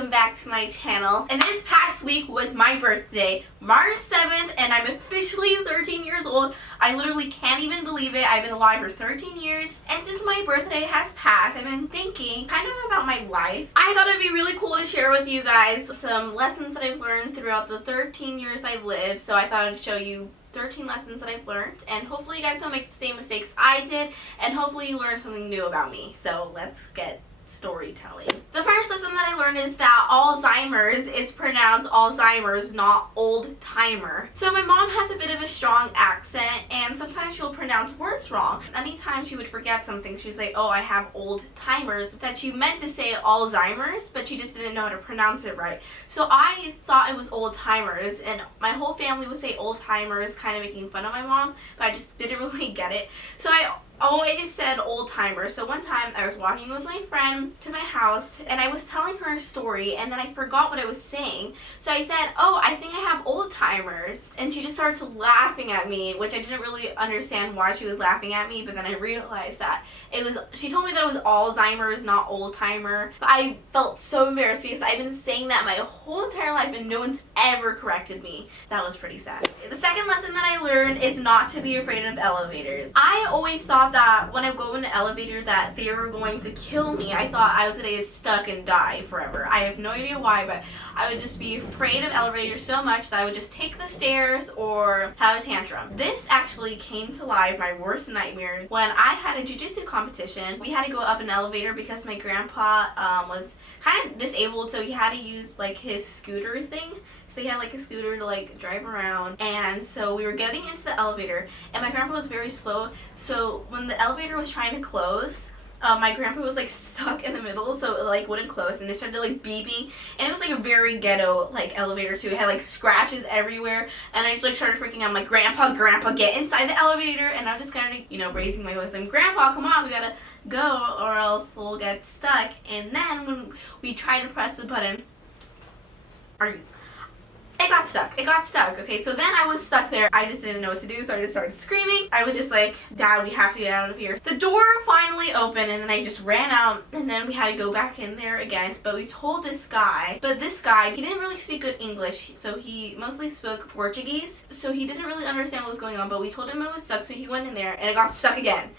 welcome back to my channel. And this past week was my birthday, March 7th, and I'm officially 13 years old. I literally can't even believe it. I've been alive for 13 years, and since my birthday has passed, I've been thinking kind of about my life. I thought it'd be really cool to share with you guys some lessons that I've learned throughout the 13 years I've lived, so I thought I'd show you 13 lessons that I've learned, and hopefully you guys don't make the same mistakes I did, and hopefully you learn something new about me. So let's get storytelling. The first lesson that I learned is that Alzheimer's is pronounced Alzheimer's, not old timer. So my mom has a bit of a strong accent, and sometimes she'll pronounce words wrong. Anytime she would forget something, she'd say, oh, I have old timers, that she meant to say Alzheimer's, but she just didn't know how to pronounce it right. So I thought it was old timers, and my whole family would say old timers, kind of making fun of my mom, but I just didn't really get it. So I always said old timer. So one time I was walking with my friend to my house, and I was telling her a story, and then I forgot what I was saying. So I said, oh, I think I have old timers, and she just started laughing at me, which I didn't really understand why she was laughing at me, but then I realized that she told me that it was Alzheimer's, not old timer. But I felt so embarrassed because I've been saying that my whole entire life and no one's ever corrected me. That was pretty sad. The second lesson that I learned is not to be afraid of elevators. I always thought that when I go in an elevator that they were going to kill me. I thought I was going to get stuck and die forever. I have no idea why, but I would just be afraid of elevators so much that I would just take the stairs or have a tantrum. This actually came to life, my worst nightmare, when I had a jiu-jitsu competition. We had to go up an elevator because my grandpa was kind of disabled, so he had to use like his scooter thing. So he had like a scooter to like drive around, and so we were getting into the elevator, and my grandpa was very slow, so when the elevator was trying to close, my grandpa was like stuck in the middle, so it like wouldn't close, and it started like beeping, and it was like a very ghetto like elevator too. It had like scratches everywhere, and I just like started freaking out. I'm like, grandpa, get inside the elevator, and I'm just kind of raising my voice. I'm, grandpa, come on, we gotta go or else we'll get stuck. And then when we tried to press the button, It got stuck. Okay, so then I was stuck there. I just didn't know what to do, so I just started screaming. I was just like, Dad, we have to get out of here. The door finally opened, and then I just ran out, and then we had to go back in there again. But we told this guy, he didn't really speak good English, so he mostly spoke Portuguese, so he didn't really understand what was going on, but we told him it was stuck, so he went in there, and it got stuck again.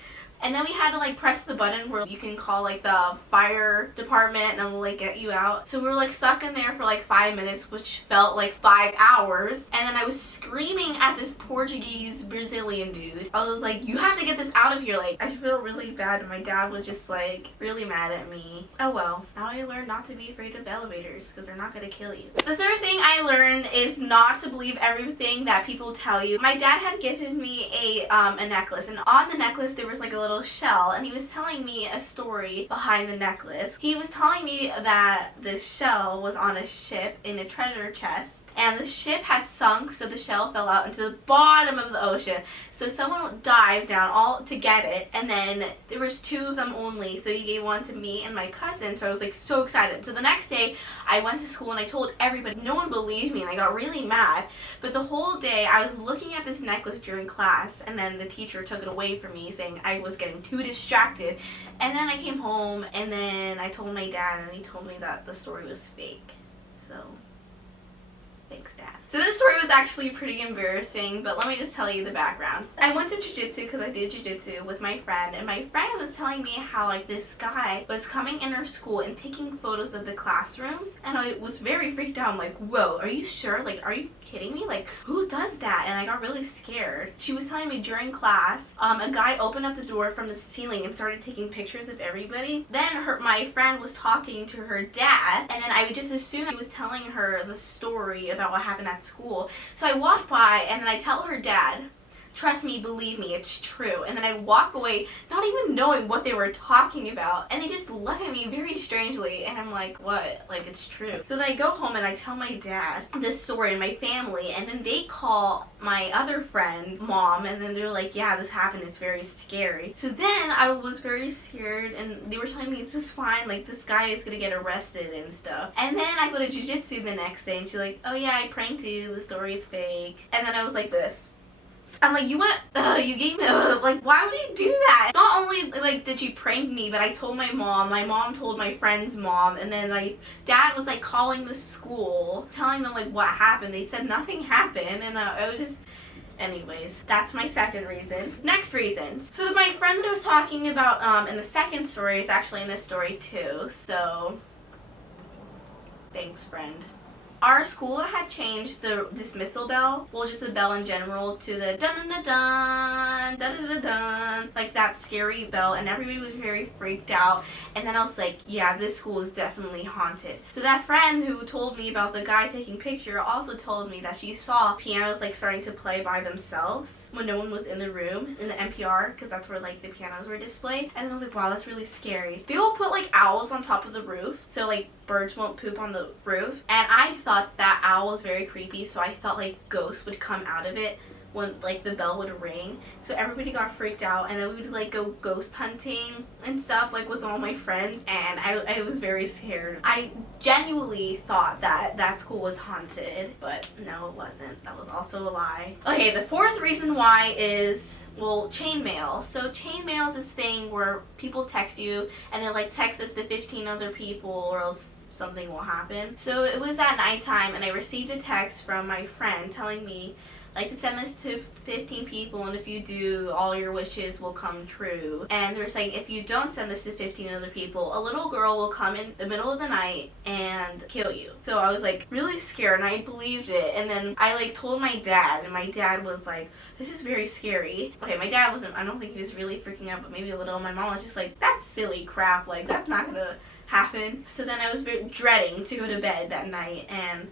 And then we had to like press the button where you can call like the fire department and they'll like get you out. So we were like stuck in there for like 5 minutes, which felt like 5 hours. And then I was screaming at this Portuguese Brazilian dude. I was like, you have to get this out of here. Like, I feel really bad. My dad was just like really mad at me. Oh well, now I learned not to be afraid of elevators because they're not gonna kill you. The third thing I learned is not to believe everything that people tell you. My dad had gifted me a necklace, and on the necklace there was like a little shell, and he was telling me a story behind the necklace. He was telling me that this shell was on a ship in a treasure chest, and the ship had sunk, so the shell fell out into the bottom of the ocean. So someone dived down all to get it, and then there was 2 of them only, so he gave one to me and my cousin. So I was like so excited. So the next day I went to school and I told everybody. No one believed me, and I got really mad. But the whole day I was looking at this necklace during class, and then the teacher took it away from me, saying I was getting too distracted. And then I came home, and then I told my dad, and he told me that the story was fake. So thanks, Dad. So this story was actually pretty embarrassing, but let me just tell you the background. I went to jiu-jitsu because I did jiu-jitsu with my friend, and my friend was telling me how like this guy was coming in her school and taking photos of the classrooms, and I was very freaked out. I'm like, whoa, are you sure? Like, are you kidding me? Like, who does that? And I got really scared. She was telling me during class, a guy opened up the door from the ceiling and started taking pictures of everybody. Then my friend was talking to her dad, and then I would just assume he was telling her the story about what happened at school. So I walked by, and then I tell her dad, trust me, believe me, it's true. And then I walk away not even knowing what they were talking about, and they just look at me very strangely, and I'm like, what? Like, it's true. So then I go home and I tell my dad this story and my family, and then they call my other friend's mom, and then they're like, yeah, this happened, it's very scary. So then I was very scared, and they were telling me it's just fine, like this guy is gonna get arrested and stuff. And then I go to jiu-jitsu the next day, and she's like, oh yeah, I pranked you, the story is fake. And then I was like this. I'm like, you gave me, like, why would you do that? Not only Cause like, did she prank me? But I told my mom told my friend's mom, and then like dad was like calling the school, telling them like what happened. They said nothing happened, and it was just. Anyways, that's my second reason. Next reason. So my friend that I was talking about in the second story is actually in this story too. So thanks, friend. Our school had changed the dismissal bell, well, just the bell in general, to the dun-dun-dun-dun, dun-dun-dun-dun, like that scary bell, and everybody was very freaked out. And then I was like, yeah, this school is definitely haunted. So that friend who told me about the guy taking picture also told me that she saw pianos like starting to play by themselves when no one was in the room, in the NPR, because that's where like the pianos were displayed. And then I was like, wow, that's really scary. They all put like owls on top of the roof, so like birds won't poop on the roof, and I thought that owl was very creepy, so I thought like ghosts would come out of it when like the bell would ring. So everybody got freaked out, and then we would like go ghost hunting and stuff like with all my friends, and I was very scared. I genuinely thought that that school was haunted, but no, it wasn't. That was also a lie. Okay, the fourth reason why is, well, chain mail. So chain mail is this thing where people text you and they're like, text this to 15 other people or else something will happen. So it was at nighttime, and I received a text from my friend telling me like to send this to 15 people, and if you do, all your wishes will come true. And they're saying if you don't send this to 15 other people, a little girl will come in the middle of the night and kill you. So I was like really scared, and I believed it. And then I like told my dad, and my dad was like, this is very scary. Okay, my dad wasn't, I don't think he was really freaking out, but maybe a little. My mom was just like, that's silly crap, like that's not gonna happen. So then I was dreading to go to bed that night, and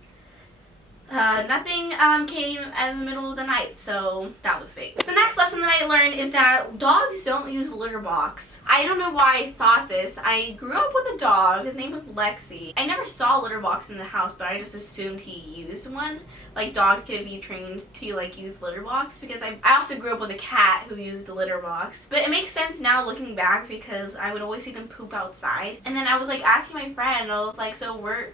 nothing came in the middle of the night, so that was fake. The next lesson that I learned is that dogs don't use a litter box. I don't know why I thought this. I grew up with a dog. His name was Lexi. I never saw a litter box in the house, but I just assumed he used one. Like dogs can be trained to like use litter box, because I also grew up with a cat who used a litter box. But it makes sense now looking back, because I would always see them poop outside. And then I was like asking my friend, I was like, so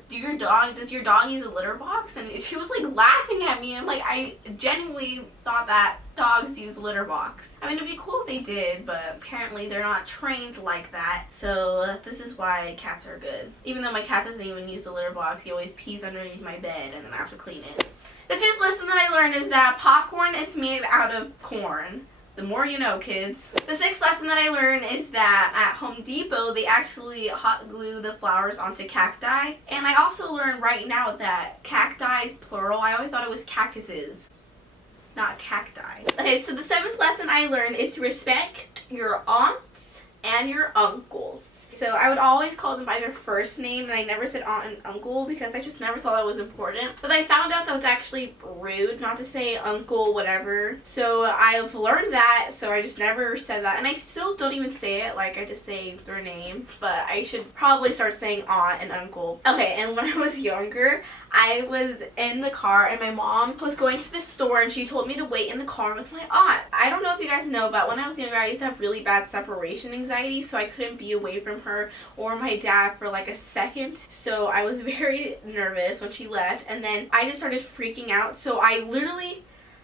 does your dog use a litter box? And she was like laughing at me, and like I genuinely thought that dogs use a litter box. I mean, it'd be cool if they did, but apparently they're not trained like that. So this is why cats are good. Even though my cat doesn't even use the litter box, he always pees underneath my bed, and then I have to clean it. The fifth lesson that I learned is that popcorn is made out of corn. The more you know, kids. The sixth lesson that I learned is that at Home Depot, they actually hot glue the flowers onto cacti. And I also learned right now that cacti is plural. I always thought it was cactuses, not cacti. Okay, so the seventh lesson I learned is to respect your aunts and your uncles. So I would always call them by their first name, and I never said aunt and uncle because I just never thought that was important. But I found out that was actually rude not to say uncle whatever. So I've learned that, so I just never said that. And I still don't even say it, like I just say their name. But I should probably start saying aunt and uncle. Okay, and when I was younger, I was in the car and my mom was going to the store, and she told me to wait in the car with my aunt. I don't know if you guys know, but when I was younger, I used to have really bad separation anxiety, so I couldn't be away from her or my dad for like a second. So I was very nervous when she left, and then I just started freaking out. So I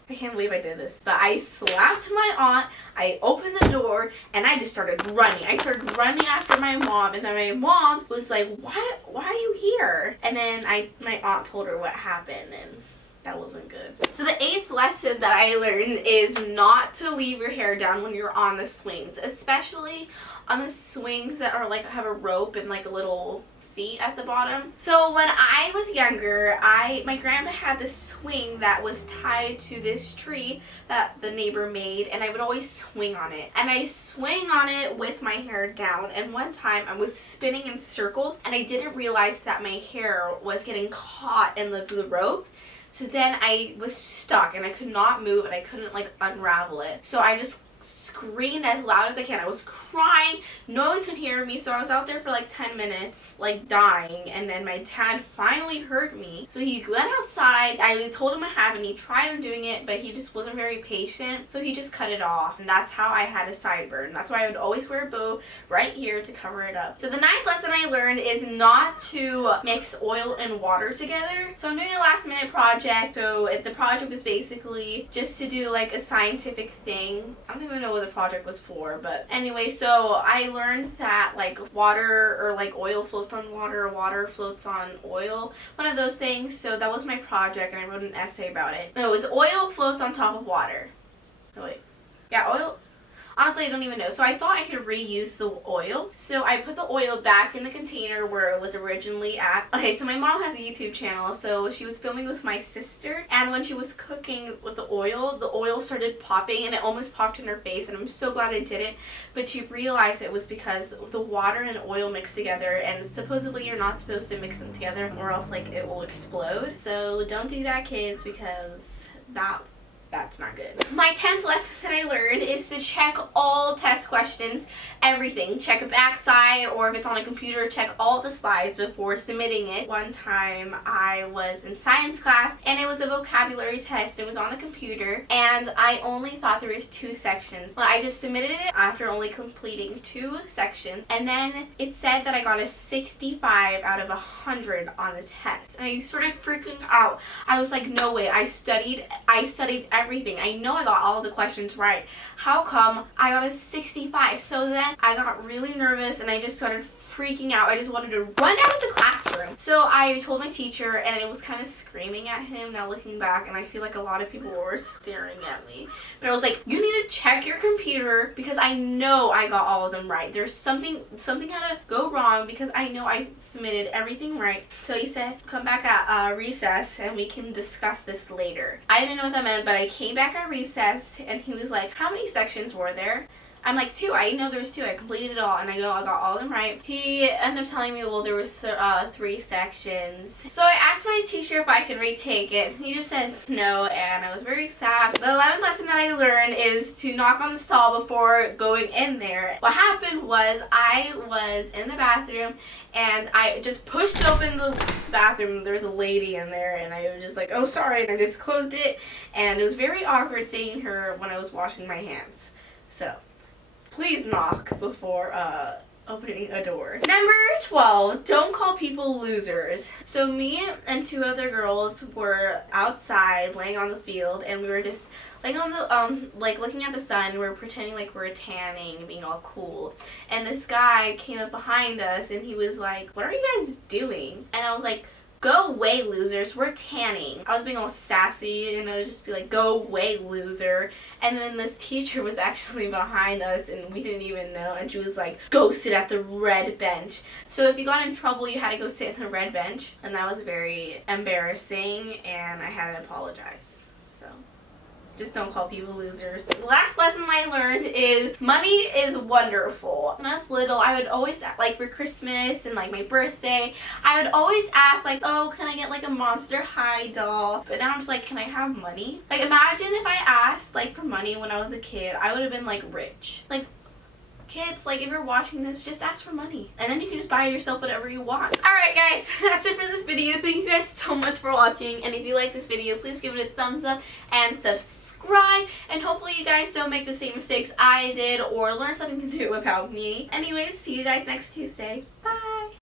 can't believe I did this, but I slapped my aunt, I opened the door, and I just started running. I started running after my mom, and then my mom was like, why are you here? And then my aunt told her what happened, and that wasn't good. So the eighth lesson that I learned is not to leave your hair down when you're on the swings, especially on the swings that are like have a rope and like a little seat at the bottom. So when I was younger, my grandma had this swing that was tied to this tree that the neighbor made, and I would always swing on it. And I swing on it with my hair down, and one time I was spinning in circles, and I didn't realize that my hair was getting caught in the rope. So then I was stuck, and I could not move, and I couldn't like unravel it. So I just screamed as loud as I can. I was crying. No one could hear me, so I was out there for like 10 minutes, like dying, and then my dad finally heard me. So he went outside. I told him what happened. He tried undoing it, but he just wasn't very patient, so he just cut it off, and that's how I had a sideburn. That's why I would always wear a bow right here to cover it up. So the ninth lesson I learned is not to mix oil and water together. So I'm doing a last minute project. So the project was basically just to do like a scientific thing. I don't even even know what the project was for, but anyway, so I learned that like water or like oil floats on water, or water floats on oil, one of those things. So that was my project, and I wrote an essay about it. No, it's oil floats on top of water. Oh wait, yeah, oil. Honestly, I don't even know. So I thought I could reuse the oil. So I put the oil back in the container where it was originally at. Okay, so my mom has a YouTube channel. So she was filming with my sister. And when she was cooking with the oil started popping. And it almost popped in her face. And I'm so glad it didn't. But she realized it was because the water and oil mixed together. And supposedly you're not supposed to mix them together, or else like it will explode. So don't do that, kids, because that's not good. My 10th lesson that I learned is to check all test questions, everything. Check a backside, or if it's on a computer, check all the slides before submitting it. One time I was in science class and it was a vocabulary test. It was on the computer and I only thought there was 2 sections. Well, I just submitted it after only completing 2 sections, and then it said that I got a 65 out of 100 on the test. And I started freaking out. I was like, no way. I studied everything. I know I got all the questions right. How come I got a 65? So then I got really nervous and I just started freaking out. I just wanted to run out of the classroom. So I told my teacher, and I was kind of screaming at him now looking back, and I feel like a lot of people were staring at me. But I was like, you need to check your computer because I know I got all of them right. There's something had to go wrong because I know I submitted everything right. So he said, come back at recess and we can discuss this later. I didn't know what that meant, but I came back at recess and he was like, how many sections were there? I'm like, 2. I know there's 2. I completed it all, and I know I got all of them right. He ended up telling me, well, there was 3 sections. So I asked my teacher if I could retake it. He just said no, and I was very sad. The 11th lesson that I learned is to knock on the stall before going in there. What happened was I was in the bathroom, and I just pushed open the bathroom. There was a lady in there, and I was just like, oh, sorry, and I just closed it, and it was very awkward seeing her when I was washing my hands. So please knock before opening a door. Number 12, don't call people losers. So me and 2 other girls were outside laying on the field, and we were just laying on the like looking at the sun. We were pretending like we were tanning, being all cool. And this guy came up behind us and he was like, what are you guys doing? And I was like, go away, losers, we're tanning. I was being all sassy, and I would just be like, go away, loser. And then this teacher was actually behind us, and we didn't even know, and she was like, go sit at the red bench. So if you got in trouble, you had to go sit in the red bench, and that was very embarrassing, and I had to apologize. So just don't call people losers. The last lesson I learned is money is wonderful. When I was little, I would always, like for Christmas and like my birthday, I would always ask like, oh, can I get like a Monster High doll? But now I'm just like, can I have money? Like imagine if I asked like for money when I was a kid, I would have been like rich. Like kids, like if you're watching this, just ask for money and then you can just buy yourself whatever you want. Alright guys, that's it for this video. Thank you guys so much for watching, and if you like this video, please give it a thumbs up and subscribe, and hopefully you guys don't make the same mistakes I did or learn something new about me. Anyways, see you guys next Tuesday. Bye!